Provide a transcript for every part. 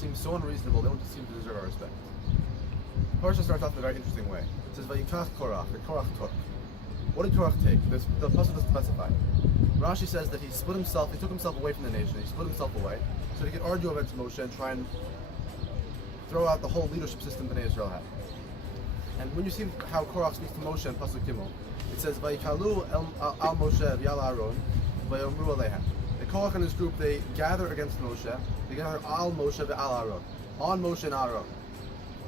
seem so unreasonable, they don't seem to deserve our respect. Parshat starts off in a very interesting way. It says, Vayikach Korach, the Korach took. What did Korach take? The Pasuk doesn't specify. Rashi says that he took himself away from the nation, he split himself away, so he could argue against Moshe and try and throw out the whole leadership system Bnei Israel had. And when you see how Korach speaks to Moshe in Pasuk Gimel, it says, Vayikalu al Moshe v'al Aaron v'yomru alehem. The Korach and his group, they gather against Moshe, they gather al Moshe v'al Aaron, on Moshe and Aaron.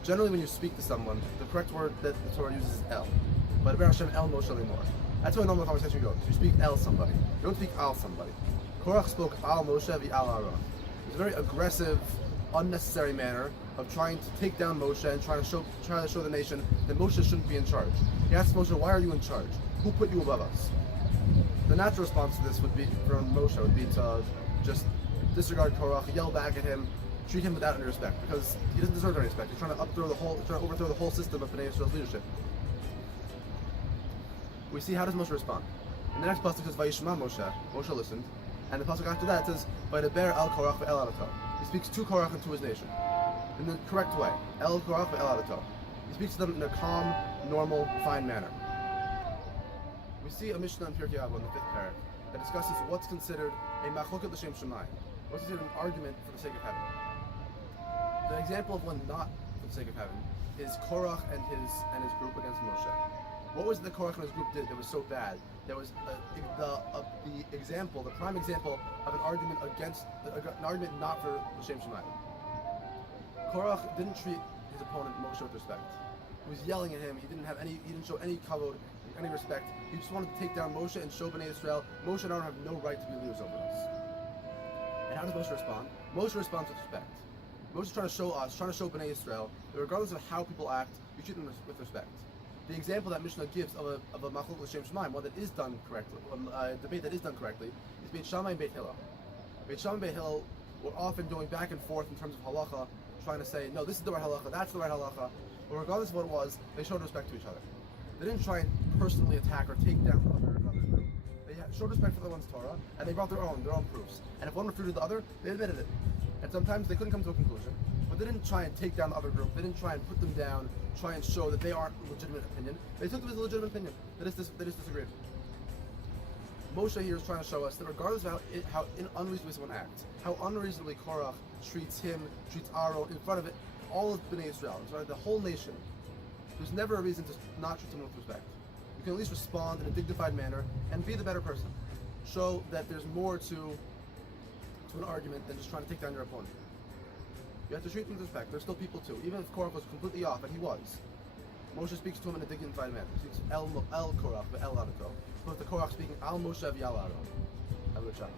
Generally, when you speak to someone, the correct word that the Torah uses is el. But Ber Hashem el Moshe anymore. That's how a normal conversation goes. You speak el somebody. You don't speak al somebody. Korach spoke al Moshe v'al Aaron. It's a very aggressive, unnecessary manner of trying to take down Moshe and trying to show the nation that Moshe shouldn't be in charge. He asked Moshe, "Why are you in charge? Who put you above us?" The natural response to this would be from Moshe would be to just disregard Korach, yell back at him, treat him without any respect, because he doesn't deserve any respect. He's trying to overthrow the whole system of Bnei Israel's leadership. We see how does Moshe respond. In the next pasuk it says, "Vayishma Moshe." Moshe listened, and the pasuk after that says, "Vayidaber el Korach ve'el adato." He speaks to Korach and to his nation in the correct way. El Korach ve'el adato. He speaks to them in a calm, normal, fine manner. We see a Mishnah in Pirkei Avos in the 5th parak that discusses what's considered a machloket l'shem shamayim, what's considered an argument for the sake of heaven. The example of one not for the sake of heaven is Korach and his group against Moshe. What was it that Korach and his group did that was so bad? There was the prime example of an argument not for l'shem shamayim. Korach didn't treat his opponent Moshe with respect. He was yelling at him. He didn't show any kavod, any respect. He just wanted to take down Moshe and show Bnei Israel, Moshe and Aaron have no right to be leaders over us. And how does Moshe respond? Moshe responds with respect. Moshe is trying to show Bnei Israel that regardless of how people act, you treat them with respect. The example that Mishnah gives of a machlok l'shem shamayim, one that is done correctly, a debate that is done correctly, is Beit Shammai and Beit Hillel. Beit Shammai and Beit Hillel were often going back and forth in terms of halacha, trying to say, no, this is the right halacha, that's the right halacha. But regardless of what it was, they showed respect to each other. They didn't try and personally attack or take down the other group. They showed respect for the one's Torah, and they brought their own proofs. And if one refuted the other, they admitted it. And sometimes they couldn't come to a conclusion, but they didn't try and take down the other group. They didn't try and put them down, try and show that they aren't a legitimate opinion. They took them as a legitimate opinion. They just disagreed. Moshe here is trying to show us that regardless of how unreasonably someone acts, how unreasonably Korach treats Aaron in front of all of Bnei Israel, in front of the whole nation, there's never a reason to not treat someone with respect. You can at least respond in a dignified manner and be the better person. Show that there's more to an argument than just trying to take down your opponent. You have to treat them with respect. They're still people too. Even if Korach was completely off, and he was, Moshe speaks to him in a dignified manner. He speaks El Korach ve'el adato. But the Korach speaking Al Moshe v'al Aaron. Have a good chance.